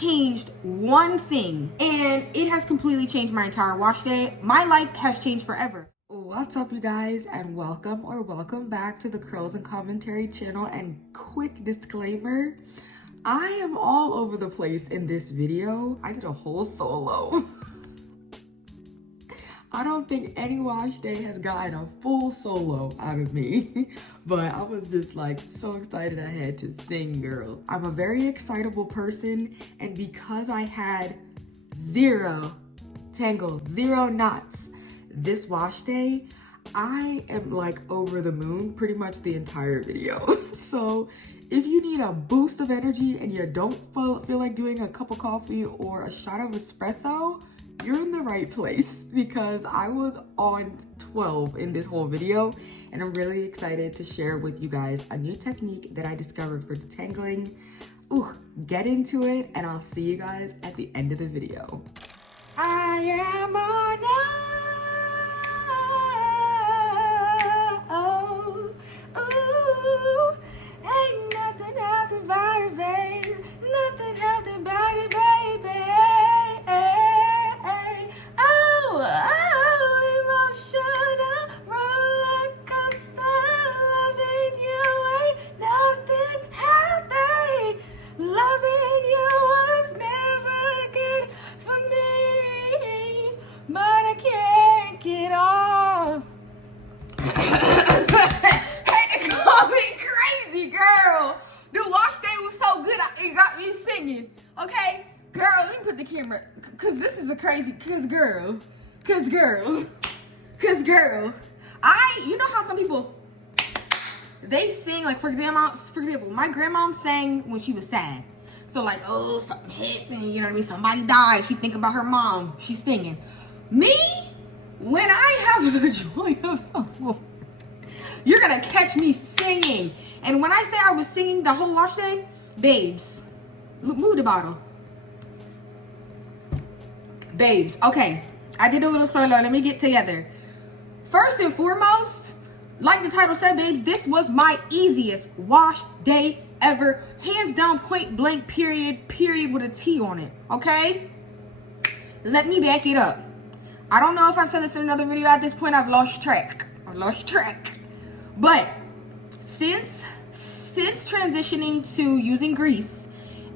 changed one thing, and it has completely changed my entire wash day. My life has changed forever. What's up, you guys, and welcome back to the Curls and Commentary channel. And quick disclaimer, I am all over the place in this video. I did a whole solo. I don't think any wash day has gotten a full solo out of me, but I was just like so excited I had to sing, girl. I'm a very excitable person, and because I had 0 tangles, 0 knots this wash day, I am like over the moon pretty much the entire video. So if you need a boost of energy and you don't feel like doing a cup of coffee or a shot of espresso, you're in the right place, because I was on 12 in this whole video, and I'm really excited to share with you guys a new technique that I discovered for detangling. Ooh, get into it, and I'll see you guys at the end of the video. I am on ain't nothing healthy about it, babe. Nothing healthy about it, baby. Emotional roller coaster, loving you ain't nothing healthy. Loving you was never good for me, but I can't get off. Hey, they call me crazy, girl. The wash day was so good, it got me singing. Okay, girl, let me put the camera, cause this is a crazy, cause girl, you know how some people, they sing, like for example, my grandmom sang when she was sad. So like, oh, something happened, you know what I mean? Somebody died, she think about her mom, she's singing. Me, when I have the joy of the Lord, you're gonna catch me singing. And when I say I was singing the whole wash day, babes, move the bottle. Babes, okay, I did a little solo, let me get together. First and foremost, like the title said, babes, this was my easiest wash day ever. Hands down, point blank, period with a T on it, okay? Let me back it up. I don't know if I've said this in another video. At this point, I've lost track. But since transitioning to using grease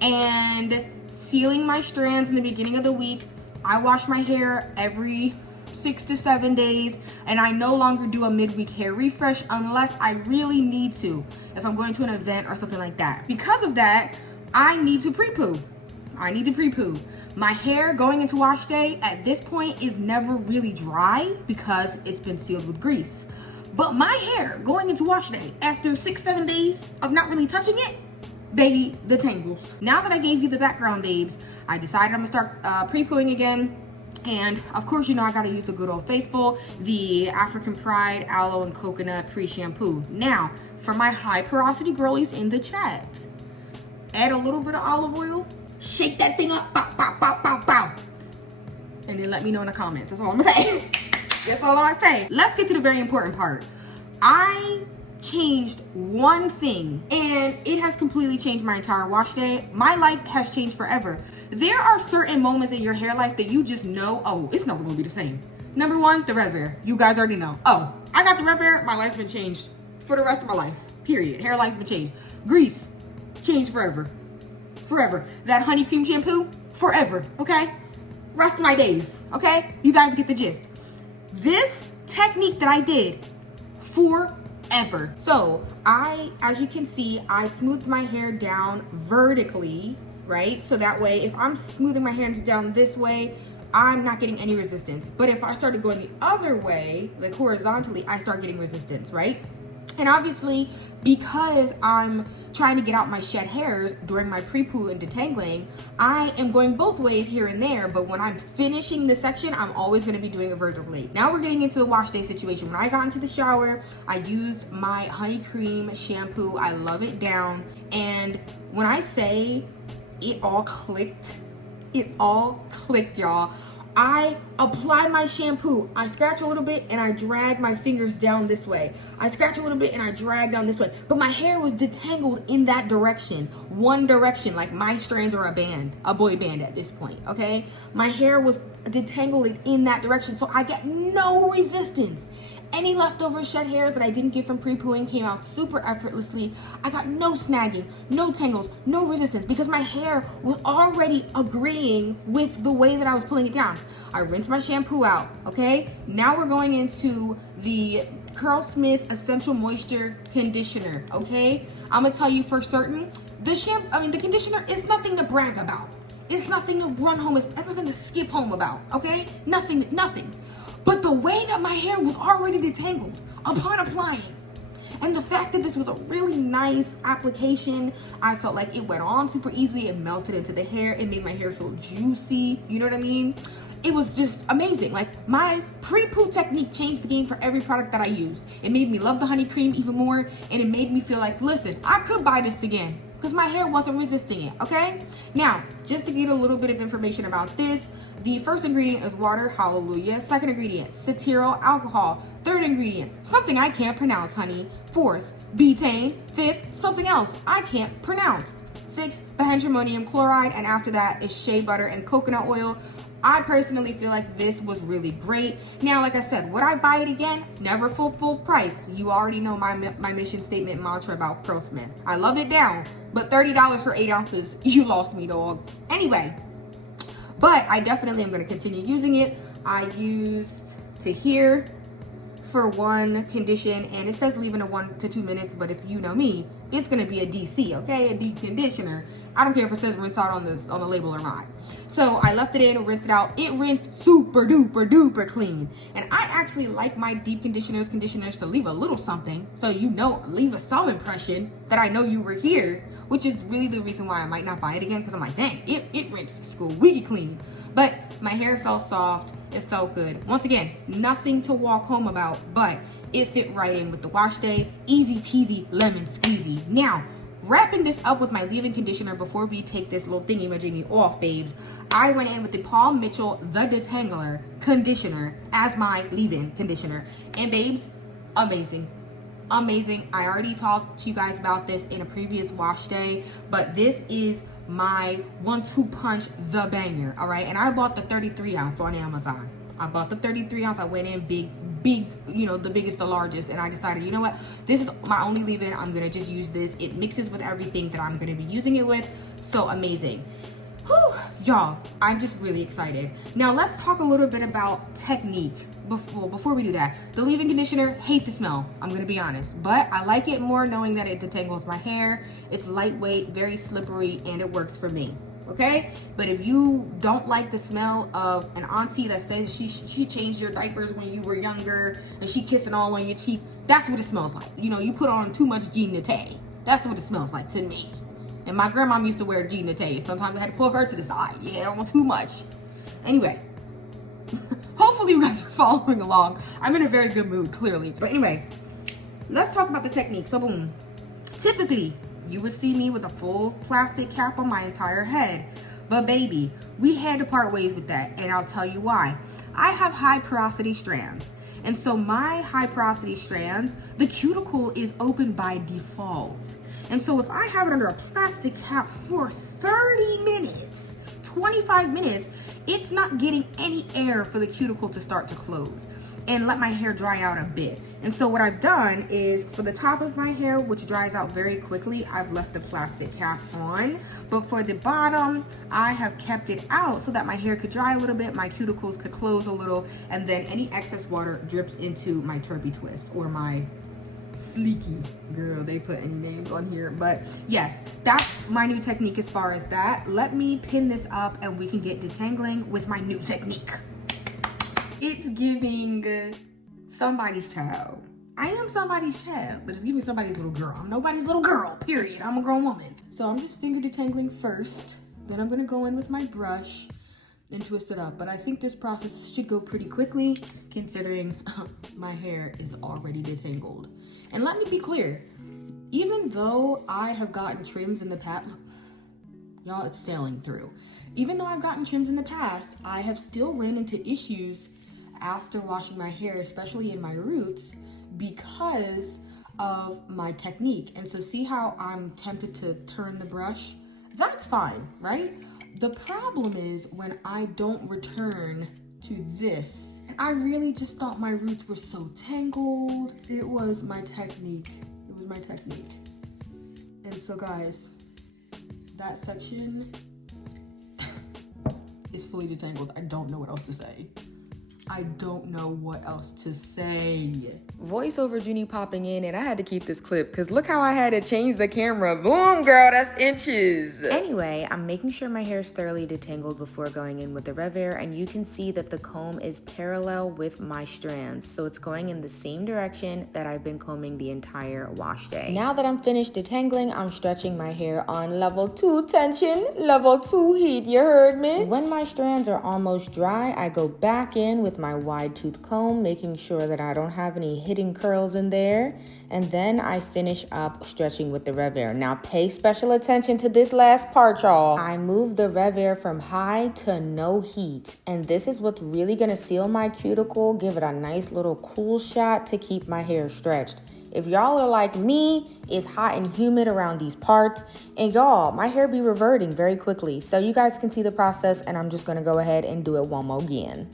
and sealing my strands in the beginning of the week, I wash my hair every 6 to 7 days, and I no longer do a midweek hair refresh unless I really need to, if I'm going to an event or something like that. Because of that, I need to pre-poo. My hair going into wash day at this point is never really dry because it's been sealed with grease. But my hair going into wash day after 6-7 days of not really touching it, baby, the tangles. Now that I gave you the background, babes, I decided I'm gonna start pre-pooing again. And of course, you know, I gotta use the good old faithful, the African Pride Aloe and Coconut Pre-Shampoo. Now, for my high porosity girlies in the chat, add a little bit of olive oil, shake that thing up, bow, bow, bow, bow, bow. And then let me know in the comments. That's all I'm gonna say. That's all I'm gonna say. Let's get to the very important part. I changed one thing, and it has completely changed my entire wash day. My life has changed forever. There are certain moments in your hair life that you just know, oh, it's never gonna be the same. Number one, the rev hair. You guys already know. Oh, I got the rev hair, my life's been changed for the rest of my life, period. Hair life been changed. Grease, changed forever. That honey cream shampoo, forever, okay? Rest of my days, okay? You guys get the gist. This technique that I did, forever. So as you can see, I smoothed my hair down vertically, right? So that way, if I'm smoothing my hands down this way, I'm not getting any resistance. But if I started going the other way, like horizontally, I start getting resistance, right? And obviously, because I'm trying to get out my shed hairs during my pre-poo and detangling, I am going both ways here and there, but when I'm finishing the section, I'm always gonna be doing it vertically. Now we're getting into the wash day situation. When I got into the shower, I used my honey cream shampoo. I love it down. And when I say it all clicked, y'all. I apply my shampoo. I scratch a little bit and I drag my fingers down this way. I scratch a little bit and I drag down this way. But my hair was detangled in that direction. One direction, like my strands are a band, a boy band at this point, okay? My hair was detangled in that direction, so I get no resistance. Any leftover shed hairs that I didn't get from pre-pooing came out super effortlessly. I got no snagging, no tangles, no resistance because my hair was already agreeing with the way that I was pulling it down. I rinsed my shampoo out, okay? Now we're going into the Curlsmith Essential Moisture Conditioner, okay? I'm gonna tell you for certain, the conditioner is nothing to brag about. It's nothing to run home, it's nothing to skip home about, okay? Nothing. But the way that my hair was already detangled upon applying, and the fact that this was a really nice application, I felt like it went on super easily. It melted into the hair. It made my hair feel juicy. You know what I mean? It was just amazing. Like, my pre-poo technique changed the game for every product that I used. It made me love the honey cream even more, and it made me feel like, listen, I could buy this again because my hair wasn't resisting it, okay? Now, just to get a little bit of information about this, the first ingredient is water, hallelujah. Second ingredient, cetyl alcohol. Third ingredient, something I can't pronounce, honey. Fourth, betaine. Fifth, something else I can't pronounce. Sixth, benzalkonium chloride, and after that is shea butter and coconut oil. I personally feel like this was really great. Now, like I said, would I buy it again? Never full price. You already know my mission statement mantra about Curlsmith. I love it down, but $30 for 8 ounces, you lost me, dog. Anyway, but I definitely am going to continue using it. I used to here for one condition, and it says leave in 1 to 2 minutes, but if you know me, it's going to be a DC, okay? A deep conditioner. I don't care if it says rinse out on the label or not. So I left it in, rinsed it out. It rinsed super duper clean. And I actually like my deep conditioners to leave a little something, so you know, leave some impression that I know you were here, which is really the reason why I might not buy it again, because I'm like, dang, it rinsed squeaky clean. But my hair felt soft, it felt good. Once again, nothing to walk home about, but it fit right in with the wash day. Easy peasy lemon squeezy. Now, wrapping this up with my leave-in conditioner before we take this little thingy-majiggy off, babes, I went in with the Paul Mitchell The Detangler conditioner as my leave-in conditioner. And babes, amazing. Amazing. I already talked to you guys about this in a previous wash day, but this is my 1-2 punch, the banger, all right? And I bought the 33 ounce on Amazon. I bought the 33 ounce. I went in big, you know, the biggest, the largest, and I decided, you know what, this is my only leave-in. I'm gonna just use this. It mixes with everything that I'm gonna be using it with. So amazing. Whew, y'all, I'm just really excited. Now let's talk a little bit about technique before we do that. The leave-in conditioner, hate the smell, I'm gonna be honest, but I like it more knowing that it detangles my hair. It's lightweight, very slippery, and it works for me. Okay, but if you don't like the smell of an auntie that says she changed your diapers when you were younger and she kissing all on your cheek, that's what it smells like. You know, you put on too much Jean Naté. That's what it smells like to me. And my grandma used to wear Jean Naté. Sometimes I had to pull her to the side. Yeah, I don't want too much. Anyway, hopefully you guys are following along. I'm in a very good mood, clearly. But anyway, let's talk about the technique. So boom, typically, you would see me with a full plastic cap on my entire head. But baby, we had to part ways with that, and I'll tell you why. I have high porosity strands. And so my high porosity strands, the cuticle is open by default. And so if I have it under a plastic cap for 30 minutes, 25 minutes, it's not getting any air for the cuticle to start to close and let my hair dry out a bit. And so what I've done is for the top of my hair, which dries out very quickly, I've left the plastic cap on. But for the bottom, I have kept it out so that my hair could dry a little bit, my cuticles could close a little, and then any excess water drips into my Turpy Twist or my Sleeky. Girl, they put any names on here. But yes, that's my new technique as far as that. Let me pin this up and we can get detangling with my new technique. It's giving somebody's child. I am somebody's child, but it's giving somebody's little girl. I'm nobody's little girl, period. I'm a grown woman. So I'm just finger detangling first. Then I'm gonna go in with my brush and twist it up. But I think this process should go pretty quickly considering my hair is already detangled. And let me be clear, even though I have gotten trims in the past, Y'all, it's sailing through. Even though I've gotten trims in the past, I have still ran into issues after washing my hair, especially in my roots, because of my technique. And so see how I'm tempted to turn the brush? That's fine, right? The problem is when I don't return to this. I really just thought my roots were so tangled. It was my technique. It was my technique. And so guys, that section is fully detangled. I don't know what else to say. I don't know what else to say. Voiceover Junie popping in, and I had to keep this clip because look how I had to change the camera. Boom, girl, that's inches. Anyway, I'm making sure my hair is thoroughly detangled before going in with the Rev Air, and you can see that the comb is parallel with my strands, so it's going in the same direction that I've been combing the entire wash day. Now that I'm finished detangling, I'm stretching my hair on level 2 tension, level 2 heat, you heard me? When my strands are almost dry, I go back in with my wide tooth comb, making sure that I don't have any hidden curls in there. And then I finish up stretching with the Rev Air. Now pay special attention to this last part, y'all. I move the Rev Air from high to no heat. And this is what's really gonna seal my cuticle, give it a nice little cool shot to keep my hair stretched. If y'all are like me, it's hot and humid around these parts. And y'all, my hair be reverting very quickly. So you guys can see the process, and I'm just gonna go ahead and do it one more again.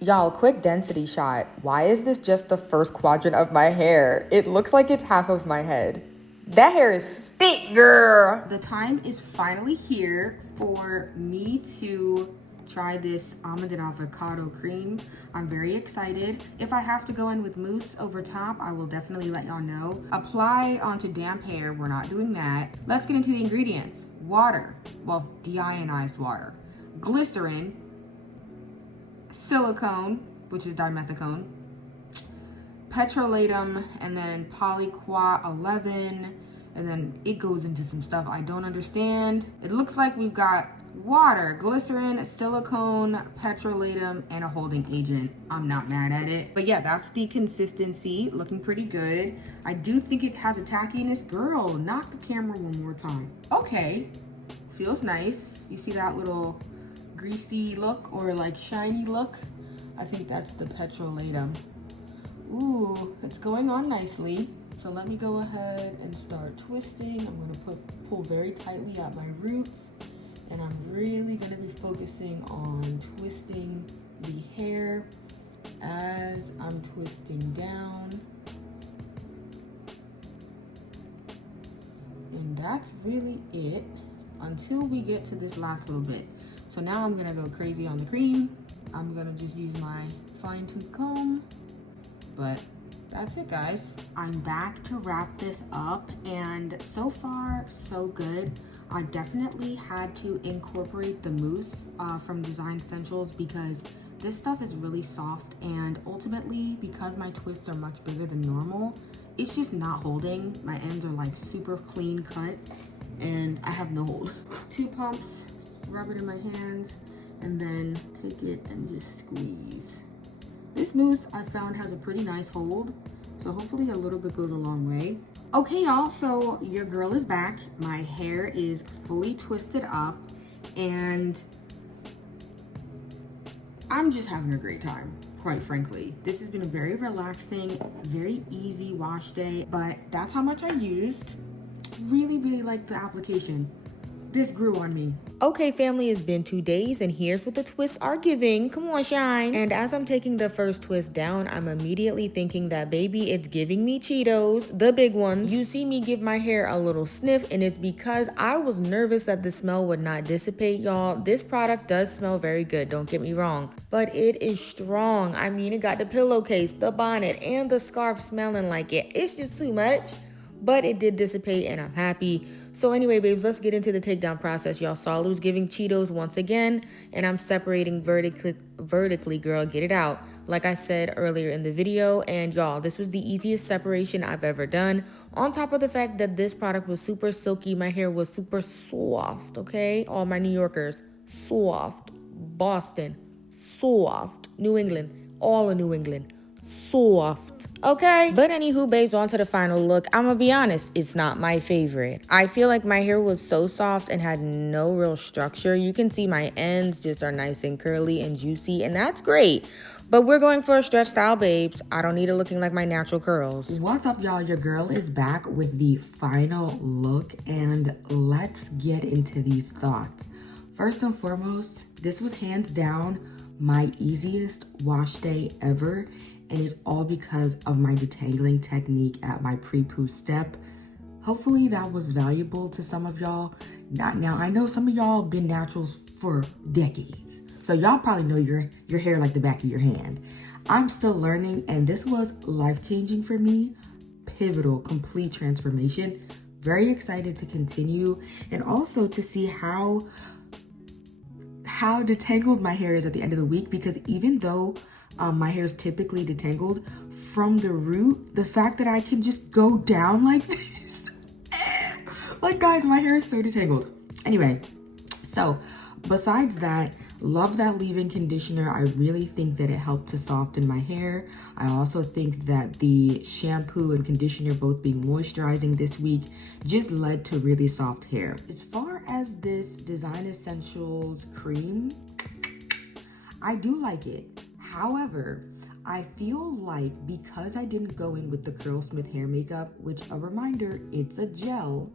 Y'all, quick density shot. Why is this just the first quadrant of my hair? It looks like it's half of my head. That hair is thick, girl. The time is finally here for me to try this almond and avocado cream. I'm very excited. If I have to go in with mousse over top, I will definitely let y'all know. Apply onto damp hair. We're not doing that. Let's get into the ingredients. Water, well, deionized water. Glycerin, silicone, which is dimethicone, petrolatum, and then polyquat 11, and then it goes into some stuff I don't understand. It looks like we've got water, glycerin, silicone, petrolatum, and a holding agent. I'm not mad at it. But yeah, that's the consistency, looking pretty good. I do think it has a tackiness. Girl, knock the camera one more time. Okay, feels nice. You see that little greasy look or like shiny look? I think that's the petrolatum. Ooh, it's going on nicely. So let me go ahead and start twisting. I'm gonna pull very tightly at my roots, and I'm really gonna be focusing on twisting the hair as I'm twisting down. And that's really it until we get to this last little bit. So now I'm gonna go crazy on the cream. I'm gonna just use my fine tooth comb, but that's it, guys. I'm back to wrap this up, and so far, so good. I definitely had to incorporate the mousse from Design Essentials because this stuff is really soft, and ultimately, because my twists are much bigger than normal, it's just not holding. My ends are like super clean cut, and I have no hold. 2 pumps, rub it in my hands, and then take it and just squeeze. This mousse I found has a pretty nice hold, so hopefully a little bit goes a long way. Okay, y'all, so your girl is back. My hair is fully twisted up, and I'm just having a great time, quite frankly. This has been a very relaxing, very easy wash day, but that's how much I used. Really, really like the application. This grew on me. Okay, family, it's been 2 days, and here's what the twists are giving. Come on, shine. And as I'm taking the first twist down, I'm immediately thinking that, baby, it's giving me Cheetos, the big ones. You see me give my hair a little sniff, and it's because I was nervous that the smell would not dissipate, y'all. This product does smell very good, don't get me wrong, but it is strong. I mean, it got the pillowcase, the bonnet, and the scarf smelling like it. It's just too much. but it did dissipate and I'm happy. So anyway, babes, let's get into the takedown process. Y'all saw Lou's giving Cheetos once again, and I'm separating vertically, girl, get it out, like I said earlier in the video. And y'all, this was the easiest separation I've ever done, on top of the fact that this product was super silky. My hair was super soft, okay? All my New Yorkers, soft. Boston, soft. New England, all of New England, soft. Okay? But anywho, babes, on to the final look. I'm gonna be honest, it's not my favorite. I feel like my hair was so soft and had no real structure. You can see my ends just are nice and curly and juicy, and that's great. But we're going for a stretch style, babes. I don't need it looking like my natural curls. What's up, y'all? Your girl is back with the final look, and let's get into these thoughts. First and foremost, this was hands down my easiest wash day ever, and it's all because of my detangling technique at my pre-poo step. Hopefully that was valuable to some of y'all. Now, I know some of y'all been naturals for decades, so y'all probably know your hair like the back of your hand. I'm still learning, and this was life-changing for me. Pivotal, complete transformation. Very excited to continue, and also to see how detangled my hair is at the end of the week, because even though my hair is typically detangled from the root, the fact that I can just go down like this, like, guys, my hair is so detangled. Anyway, so besides that, love that leave-in conditioner. I really think that it helped to soften my hair. I also think that the shampoo and conditioner both being moisturizing this week just led to really soft hair. As far as this Design Essentials cream, I do like it. However, I feel like because I didn't go in with the Curlsmith hair makeup, which, a reminder, it's a gel,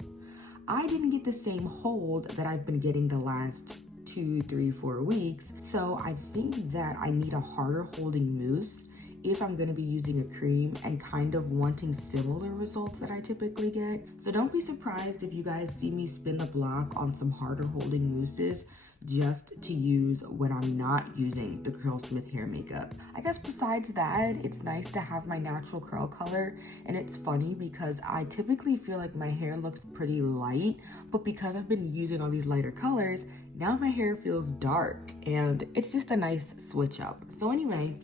I didn't get the same hold that I've been getting the last 2, 3, 4 weeks. So I think that I need a harder holding mousse if I'm gonna be using a cream and kind of wanting similar results that I typically get. So don't be surprised if you guys see me spin the block on some harder holding mousses just to use when I'm not using the Curlsmith hair makeup. I guess besides that, it's nice to have my natural curl color, and it's funny because I typically feel like my hair looks pretty light, but because I've been using all these lighter colors, now my hair feels dark, and it's just a nice switch up. So anyway,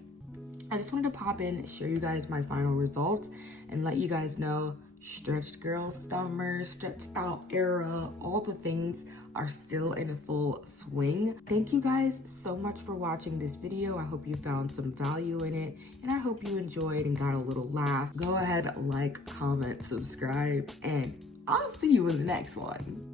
I just wanted to pop in, share you guys my final results, and let you guys know stretched girl summer, stretched style era, all the things are still in a full swing. Thank you guys so much for watching this video. I hope you found some value in it, and I hope you enjoyed and got a little laugh. Go ahead, like, comment, subscribe, and I'll see you in the next one.